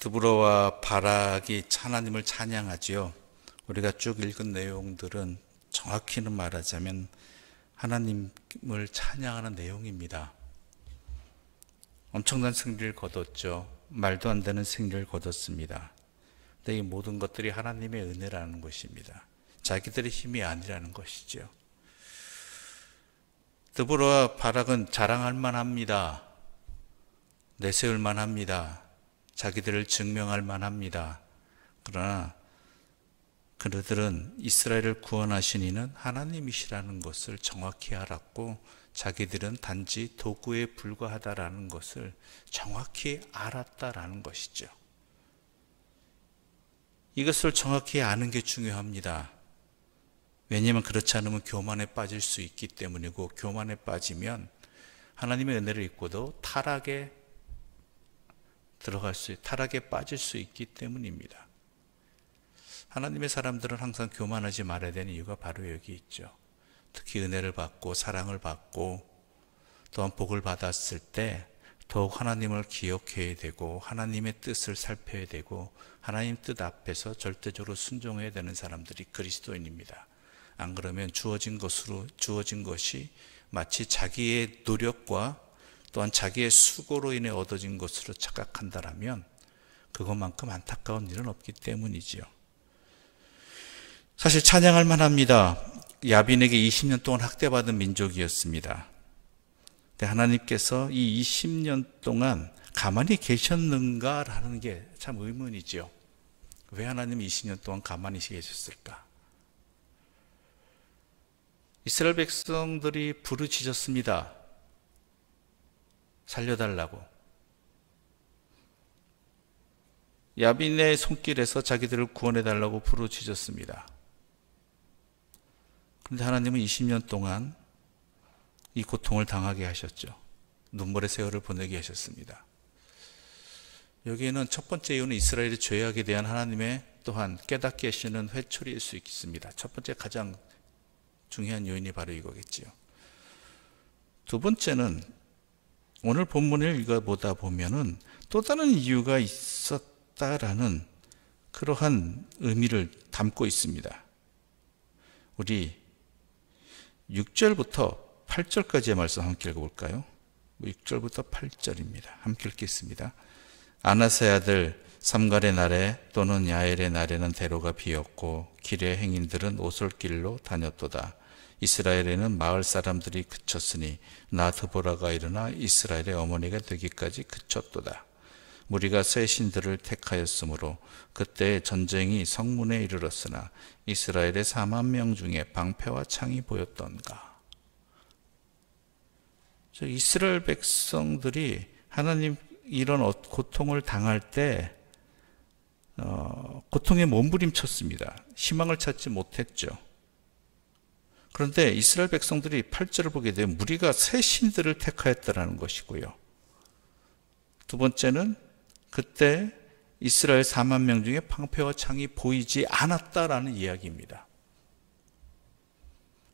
드보라와 바락이 하나님을 찬양하지요. 우리가 쭉 읽은 내용들은 정확히는 말하자면 하나님을 찬양하는 내용입니다. 엄청난 승리를 거뒀죠. 말도 안 되는 승리를 거뒀습니다. 근데 이 모든 것들이 하나님의 은혜라는 것입니다. 자기들의 힘이 아니라는 것이죠. 드보라와 바락은 자랑할 만합니다. 내세울 만합니다. 자기들을 증명할 만합니다. 그러나 그들은 이스라엘을 구원하신 이는 하나님이시라는 것을 정확히 알았고, 자기들은 단지 도구에 불과하다라는 것을 정확히 알았다라는 것이죠. 이것을 정확히 아는 게 중요합니다. 왜냐하면 그렇지 않으면 교만에 빠질 수 있기 때문이고, 교만에 빠지면 하나님의 은혜를 입고도 타락에 빠질 수 있기 때문입니다. 하나님의 사람들은 항상 교만하지 말아야 되는 이유가 바로 여기 있죠. 특히 은혜를 받고 사랑을 받고 또한 복을 받았을 때 더욱 하나님을 기억해야 되고, 하나님의 뜻을 살펴야 되고, 하나님 뜻 앞에서 절대적으로 순종해야 되는 사람들이 그리스도인입니다. 안 그러면 주어진 것이 마치 자기의 노력과 또한 자기의 수고로 인해 얻어진 것으로 착각한다라면 그것만큼 안타까운 일은 없기 때문이지요. 사실 찬양할 만합니다. 야빈에게 20년 동안 학대받은 민족이었습니다. 근데 하나님께서 이 20년 동안 가만히 계셨는가라는 게 참 의문이죠. 왜 하나님이 20년 동안 가만히 계셨을까? 이스라엘 백성들이 부르짖었습니다. 살려달라고. 야빈의 손길에서 자기들을 구원해달라고 부르짖었습니다. 그런데 하나님은 20년 동안 이 고통을 당하게 하셨죠. 눈물의 세월을 보내게 하셨습니다. 여기에는 첫 번째 이유는 이스라엘의 죄악에 대한 하나님의 또한 깨닫게 하시는 회초리일 수 있습니다. 첫 번째 가장 중요한 요인이 바로 이거겠지요. 두 번째는 오늘 본문을 읽어보다 보면은 또 다른 이유가 있었다라는 그러한 의미를 담고 있습니다. 우리 6절부터 8절까지의 말씀 함께 읽어볼까요? 6절부터 8절입니다. 함께 읽겠습니다. 아나스의 아들 삼갈의 날에 또는 야엘의 날에는 대로가 비었고 길의 행인들은 오솔길로 다녔도다. 이스라엘에는 마을 사람들이 그쳤으니 나 드보라가 일어나 이스라엘의 어머니가 되기까지 그쳤도다. 무리가 새 신들을 택하였으므로 그때 전쟁이 성문에 이르렀으나 이스라엘의 4만 명 중에 방패와 창이 보였던가. 이스라엘 백성들이 하나님 이런 고통을 당할 때 고통에 몸부림쳤습니다. 희망을 찾지 못했죠. 그런데 이스라엘 백성들이 8절을 보게 되면 무리가 새 신들을 택하였다라는 것이고요. 두 번째는 그때 이스라엘 4만 명 중에 방패와 창이 보이지 않았다라는 이야기입니다.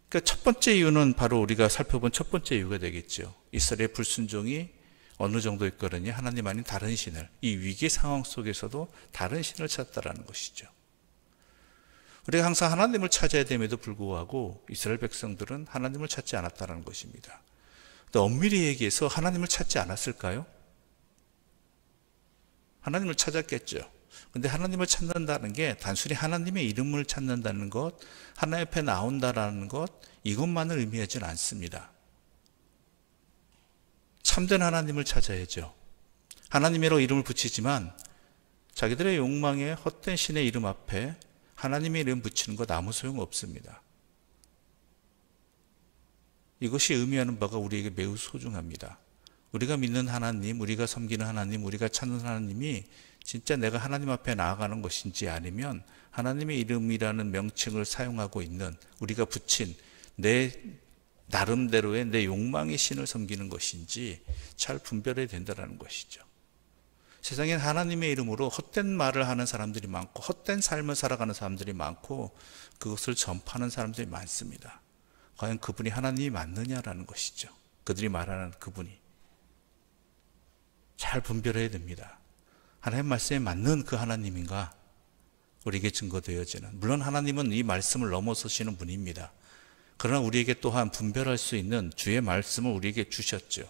그러니까 첫 번째 이유는 바로 우리가 살펴본 첫 번째 이유가 되겠죠. 이스라엘의 불순종이 어느 정도 있거든요. 하나님 아닌 다른 신을, 이 위기 상황 속에서도 다른 신을 찾았다라는 것이죠. 우리가 항상 하나님을 찾아야 됨에도 불구하고 이스라엘 백성들은 하나님을 찾지 않았다는 것입니다. 근데 엄밀히 얘기해서 하나님을 찾지 않았을까요? 하나님을 찾았겠죠. 근데 하나님을 찾는다는 게 단순히 하나님의 이름을 찾는다는 것, 하나님 앞에 나온다라는 것, 이것만을 의미하지는 않습니다. 참된 하나님을 찾아야죠. 하나님이라고 이름을 붙이지만 자기들의 욕망에 헛된 신의 이름 앞에 하나님의 이름 붙이는 것 아무 소용 없습니다. 이것이 의미하는 바가 우리에게 매우 소중합니다. 우리가 믿는 하나님, 우리가 섬기는 하나님, 우리가 찾는 하나님이 진짜 내가 하나님 앞에 나아가는 것인지, 아니면 하나님의 이름이라는 명칭을 사용하고 있는 우리가 붙인 내 나름대로의 내 욕망의 신을 섬기는 것인지 잘 분별해야 된다는 것이죠. 세상엔 하나님의 이름으로 헛된 말을 하는 사람들이 많고 헛된 삶을 살아가는 사람들이 많고 그것을 전파하는 사람들이 많습니다. 과연 그분이 하나님이 맞느냐라는 것이죠. 그들이 말하는 그분이. 잘 분별해야 됩니다. 하나님 말씀에 맞는 그 하나님인가 우리에게 증거되어지는, 물론 하나님은 이 말씀을 넘어서시는 분입니다. 그러나 우리에게 또한 분별할 수 있는 주의 말씀을 우리에게 주셨죠.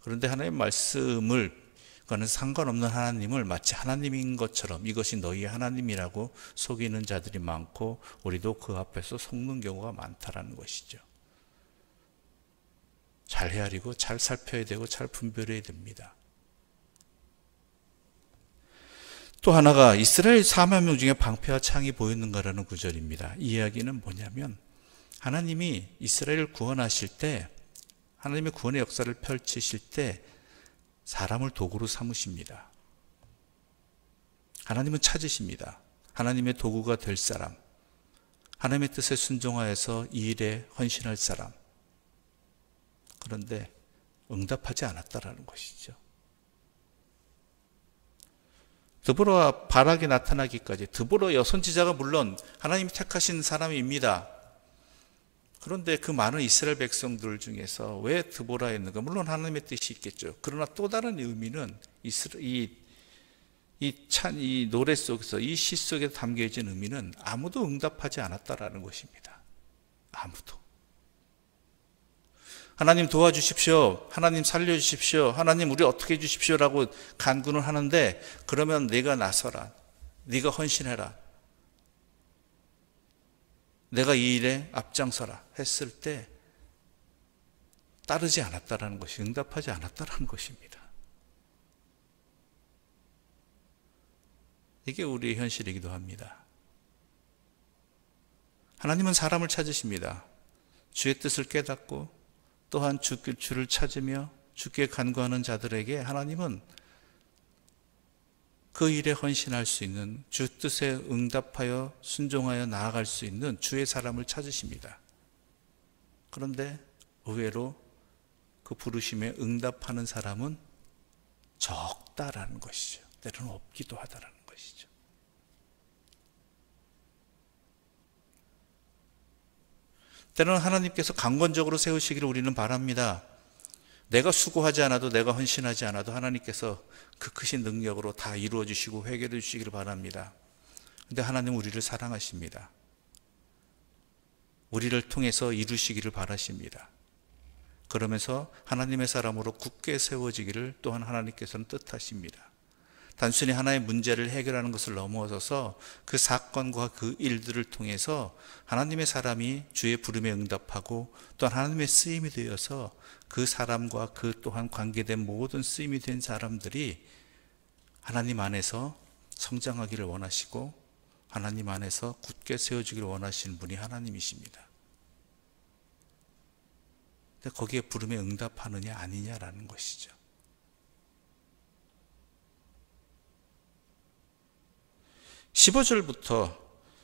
그런데 하나님 말씀을, 그거는 상관없는 하나님을 마치 하나님인 것처럼 이것이 너희의 하나님이라고 속이는 자들이 많고 우리도 그 앞에서 속는 경우가 많다라는 것이죠. 잘 헤아리고 잘 살펴야 되고 잘 분별해야 됩니다. 또 하나가 이스라엘 4만 명 중에 방패와 창이 보였는가라는 구절입니다. 이 이야기는 뭐냐면 하나님이 이스라엘을 구원하실 때, 하나님의 구원의 역사를 펼치실 때 사람을 도구로 삼으십니다. 하나님은 찾으십니다. 하나님의 도구가 될 사람, 하나님의 뜻에 순종하여서 이 일에 헌신할 사람. 그런데 응답하지 않았다라는 것이죠. 드보라와 바락이 나타나기까지, 드보라 선지자가 물론 하나님이 택하신 사람입니다. 그런데 그 많은 이스라엘 백성들 중에서 왜 드보라였는가? 물론 하나님의 뜻이 있겠죠. 그러나 또 다른 의미는 이 노래 속에서, 이 시 속에 담겨진 의미는 아무도 응답하지 않았다라는 것입니다. 아무도. 하나님 도와주십시오. 하나님 살려주십시오. 하나님 우리 어떻게 해주십시오라고 간구는 하는데, 그러면 네가 나서라. 네가 헌신해라. 내가 이 일에 앞장서라 했을 때 따르지 않았다라는 것이, 응답하지 않았다라는 것입니다. 이게 우리의 현실이기도 합니다. 하나님은 사람을 찾으십니다. 주의 뜻을 깨닫고 또한 주를 찾으며 주께 간구하는 자들에게 하나님은 그 일에 헌신할 수 있는, 주 뜻에 응답하여 순종하여 나아갈 수 있는 주의 사람을 찾으십니다. 그런데 의외로 그 부르심에 응답하는 사람은 적다라는 것이죠. 때로는 없기도 하다라는 것이죠. 때로는 하나님께서 강권적으로 세우시기를 우리는 바랍니다. 내가 수고하지 않아도, 내가 헌신하지 않아도 하나님께서 그 크신 능력으로 다 이루어 주시고 회개해 주시기를 바랍니다. 그런데 하나님은 우리를 사랑하십니다. 우리를 통해서 이루시기를 바라십니다. 그러면서 하나님의 사람으로 굳게 세워지기를 또한 하나님께서는 뜻하십니다. 단순히 하나의 문제를 해결하는 것을 넘어서서 그 사건과 그 일들을 통해서 하나님의 사람이 주의 부름에 응답하고 또한 하나님의 쓰임이 되어서 그 사람과 그 또한 관계된 모든 쓰임이 된 사람들이 하나님 안에서 성장하기를 원하시고 하나님 안에서 굳게 세워지기를 원하시는 분이 하나님이십니다. 근데 거기에 부름에 응답하느냐 아니냐라는 것이죠. 15절부터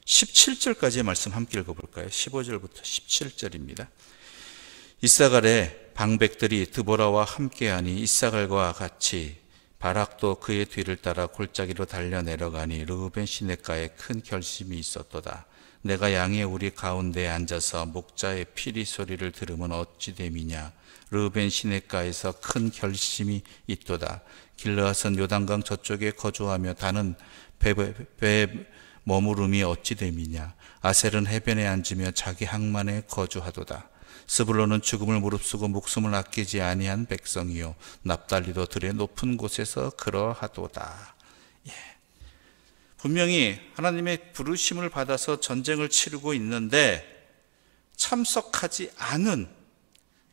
17절까지의 말씀 함께 읽어볼까요? 15절부터 17절입니다. 이사갈의 방백들이 드보라와 함께하니 이사갈과 같이 바락도 그의 뒤를 따라 골짜기로 달려 내려가니 르우벤 시냇가에 큰 결심이 있었도다. 내가 양의 우리 가운데에 앉아서 목자의 피리 소리를 들으면 어찌 됨이냐. 르우벤 시냇가에서 큰 결심이 있도다. 길르앗은 요단강 저쪽에 거주하며 다는 배에 머무름이 어찌 됨이냐. 아셀은 해변에 앉으며 자기 항만에 거주하도다. 스불론은 죽음을 무릅쓰고 목숨을 아끼지 아니한 백성이요 납달리도 들의 높은 곳에서 그러하도다. 분명히 하나님의 부르심을 받아서 전쟁을 치르고 있는데 참석하지 않은,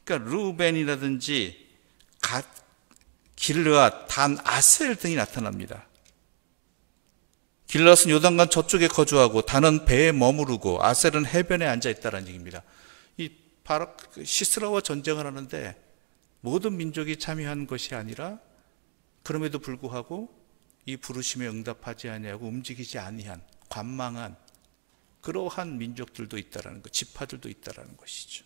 그러니까 르우벤이라든지 갓, 길르앗, 단, 아셀 등이 나타납니다. 길르앗은 요단강 저쪽에 거주하고 단은 배에 머무르고 아셀은 해변에 앉아 있다는 얘기입니다. 이 바로 시스라와 전쟁을 하는데 모든 민족이 참여한 것이 아니라 그럼에도 불구하고 이 부르심에 응답하지 아니하고 움직이지 아니한 관망한 그러한 민족들도 있다라는 것, 지파들도 있다라는 것이죠.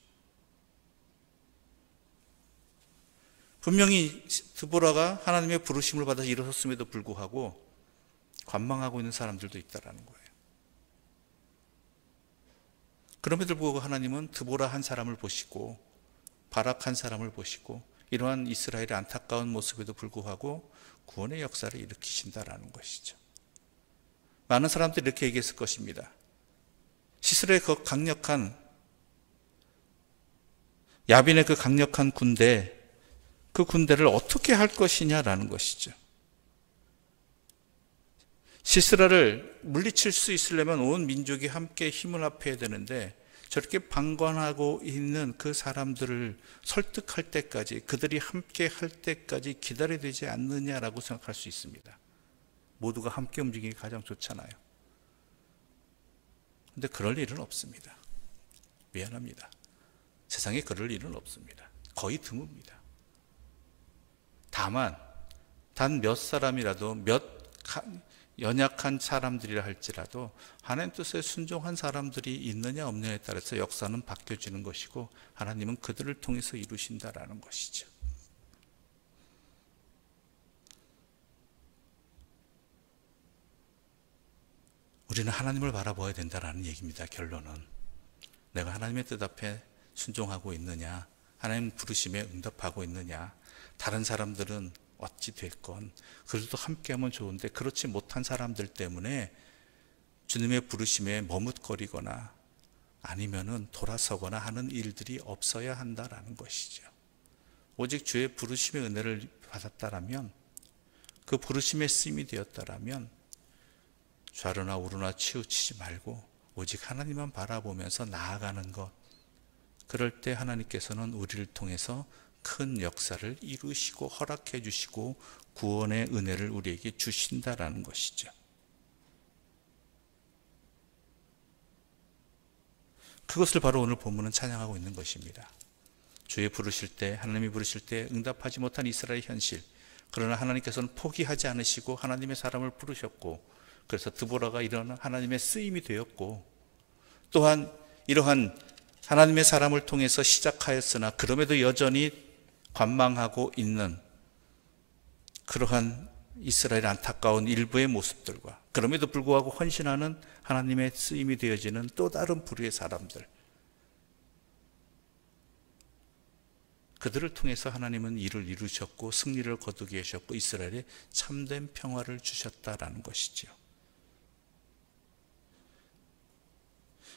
분명히 드보라가 하나님의 부르심을 받아 일어섰음에도 불구하고 관망하고 있는 사람들도 있다라는 거예요. 그럼에도 불구하고 하나님은 드보라 한 사람을 보시고 바락 한 사람을 보시고 이러한 이스라엘의 안타까운 모습에도 불구하고 구원의 역사를 일으키신다라는 것이죠. 많은 사람들이 이렇게 얘기했을 것입니다. 시스라의 그 강력한, 야빈의 그 강력한 군대, 그 군대를 어떻게 할 것이냐라는 것이죠. 시스라를 물리칠 수 있으려면 온 민족이 함께 힘을 합해야 되는데, 저렇게 방관하고 있는 그 사람들을 설득할 때까지, 그들이 함께 할 때까지 기다려야 되지 않느냐라고 생각할 수 있습니다. 모두가 함께 움직이기 가장 좋잖아요. 근데 그럴 일은 없습니다. 미안합니다. 세상에 그럴 일은 없습니다. 거의 드뭅니다. 다만 단 몇 사람이라도, 연약한 사람들이라 할지라도 하나님 뜻에 순종한 사람들이 있느냐 없느냐에 따라서 역사는 바뀌어지는 것이고, 하나님은 그들을 통해서 이루신다라는 것이죠. 우리는 하나님을 바라봐야 된다라는 얘기입니다. 결론은 내가 하나님의 뜻 앞에 순종하고 있느냐, 하나님 부르심에 응답하고 있느냐. 다른 사람들은 어찌 됐건 그래도 함께하면 좋은데, 그렇지 못한 사람들 때문에 주님의 부르심에 머뭇거리거나 아니면은 돌아서거나 하는 일들이 없어야 한다라는 것이죠. 오직 주의 부르심의 은혜를 받았다라면, 그 부르심에 쓰임이 되었다라면 좌로나 우로나 치우치지 말고 오직 하나님만 바라보면서 나아가는 것, 그럴 때 하나님께서는 우리를 통해서 큰 역사를 이루시고 허락해 주시고 구원의 은혜를 우리에게 주신다라는 것이죠. 그것을 바로 오늘 본문은 찬양하고 있는 것입니다. 주의 부르실 때, 하나님이 부르실 때 응답하지 못한 이스라엘의 현실, 그러나 하나님께서는 포기하지 않으시고 하나님의 사람을 부르셨고, 그래서 드보라가 이런 하나님의 쓰임이 되었고, 또한 이러한 하나님의 사람을 통해서 시작하였으나 그럼에도 여전히 관망하고 있는 그러한 이스라엘의 안타까운 일부의 모습들과, 그럼에도 불구하고 헌신하는 하나님의 쓰임이 되어지는 또 다른 부류의 사람들, 그들을 통해서 하나님은 일을 이루셨고 승리를 거두게 하셨고 이스라엘에 참된 평화를 주셨다라는 것이죠.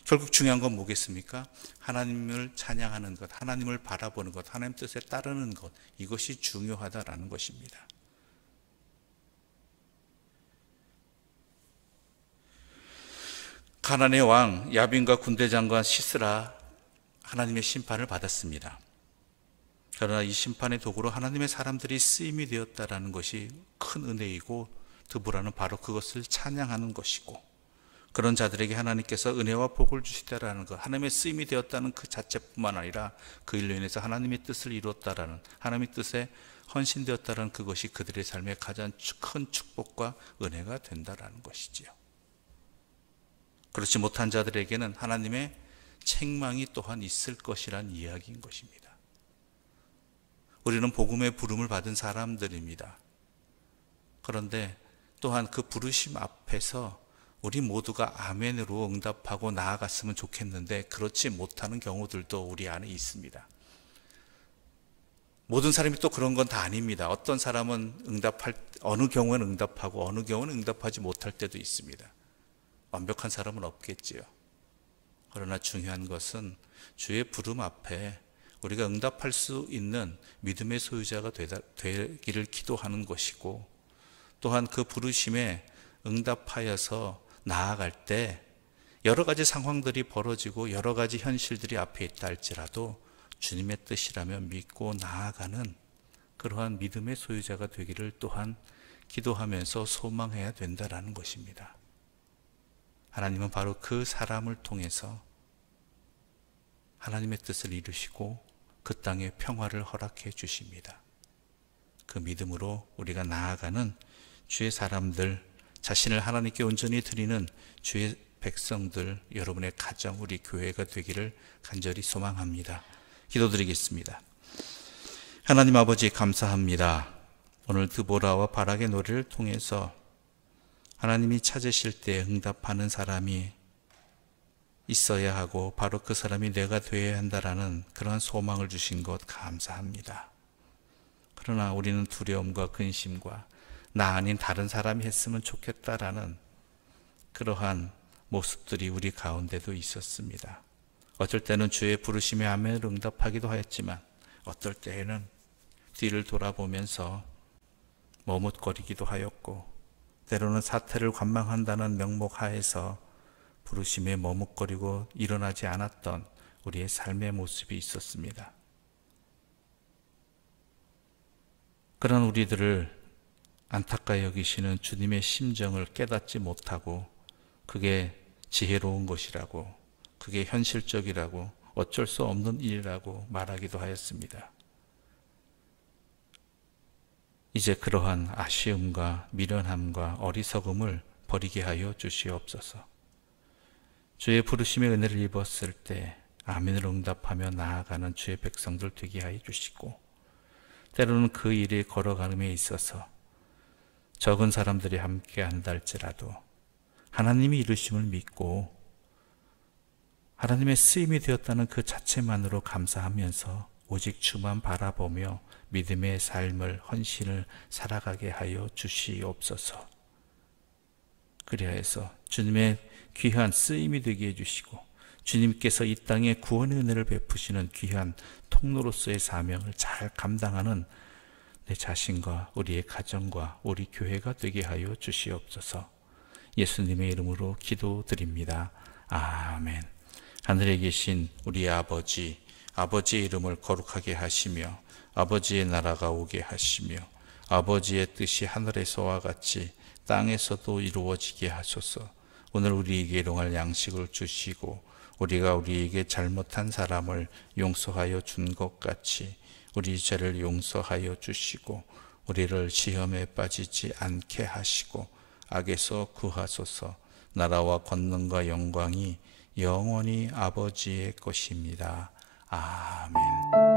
결국 중요한 건 뭐겠습니까? 하나님을 찬양하는 것, 하나님을 바라보는 것, 하나님 뜻에 따르는 것, 이것이 중요하다라는 것입니다. 가나안의 왕 야빈과 군대장관 시스라, 하나님의 심판을 받았습니다. 그러나 이 심판의 도구로 하나님의 사람들이 쓰임이 되었다라는 것이 큰 은혜이고, 드보라는 바로 그것을 찬양하는 것이고, 그런 자들에게 하나님께서 은혜와 복을 주시다라는 것, 하나님의 쓰임이 되었다는 그 자체뿐만 아니라 그 일로 인해서 하나님의 뜻을 이루었다라는, 하나님의 뜻에 헌신되었다라는 그것이 그들의 삶의 가장 큰 축복과 은혜가 된다라는 것이지요. 그렇지 못한 자들에게는 하나님의 책망이 또한 있을 것이란 이야기인 것입니다. 우리는 복음의 부름을 받은 사람들입니다. 그런데 또한 그 부르심 앞에서 우리 모두가 아멘으로 응답하고 나아갔으면 좋겠는데, 그렇지 못하는 경우들도 우리 안에 있습니다. 모든 사람이 또 그런 건 다 아닙니다. 어떤 사람은 어느 경우는 응답하고 어느 경우는 응답하지 못할 때도 있습니다. 완벽한 사람은 없겠지요. 그러나 중요한 것은 주의 부름 앞에 우리가 응답할 수 있는 믿음의 소유자가 되기를 기도하는 것이고, 또한 그 부르심에 응답하여서 나아갈 때 여러 가지 상황들이 벌어지고 여러 가지 현실들이 앞에 있다 할지라도 주님의 뜻이라면 믿고 나아가는 그러한 믿음의 소유자가 되기를 또한 기도하면서 소망해야 된다라는 것입니다. 하나님은 바로 그 사람을 통해서 하나님의 뜻을 이루시고 그 땅에 평화를 허락해 주십니다. 그 믿음으로 우리가 나아가는 주의 사람들, 자신을 하나님께 온전히 드리는 주의 백성들, 여러분의 가정, 우리 교회가 되기를 간절히 소망합니다. 기도드리겠습니다. 하나님 아버지 감사합니다. 오늘 드보라와 바락의 노래를 통해서 하나님이 찾으실 때 응답하는 사람이 있어야 하고 바로 그 사람이 내가 되어야 한다라는 그러한 소망을 주신 것 감사합니다. 그러나 우리는 두려움과 근심과 나 아닌 다른 사람이 했으면 좋겠다라는 그러한 모습들이 우리 가운데도 있었습니다. 어쩔 때는 주의 부르심에 아멘을 응답하기도 하였지만 어떨 때에는 뒤를 돌아보면서 머뭇거리기도 하였고, 때로는 사태를 관망한다는 명목 하에서 부르심에 머뭇거리고 일어나지 않았던 우리의 삶의 모습이 있었습니다. 그런 우리들을 안타까이 여기시는 주님의 심정을 깨닫지 못하고 그게 지혜로운 것이라고, 그게 현실적이라고, 어쩔 수 없는 일이라고 말하기도 하였습니다. 이제 그러한 아쉬움과 미련함과 어리석음을 버리게 하여 주시옵소서. 주의 부르심의 은혜를 입었을 때 아멘을 응답하며 나아가는 주의 백성들 되게 하여 주시고, 때로는 그 일에 걸어가름에 있어서 적은 사람들이 함께 한다 할지라도 하나님이 이루심을 믿고 하나님의 쓰임이 되었다는 그 자체만으로 감사하면서 오직 주만 바라보며 믿음의 삶을, 헌신을 살아가게 하여 주시옵소서. 그리하여서 주님의 귀한 쓰임이 되게 해주시고 주님께서 이 땅에 구원의 은혜를 베푸시는 귀한 통로로서의 사명을 잘 감당하는 내 자신과 우리의 가정과 우리 교회가 되게 하여 주시옵소서. 예수님의 이름으로 기도드립니다. 아멘. 하늘에 계신 우리 아버지, 아버지의 이름을 거룩하게 하시며 아버지의 나라가 오게 하시며 아버지의 뜻이 하늘에서와 같이 땅에서도 이루어지게 하소서. 오늘 우리에게 일용할 양식을 주시고 우리가 우리에게 잘못한 사람을 용서하여 준 것 같이 우리 죄를 용서하여 주시고 우리를 시험에 빠지지 않게 하시고 악에서 구하소서. 나라와 권능과 영광이 영원히 아버지의 것입니다. 아멘.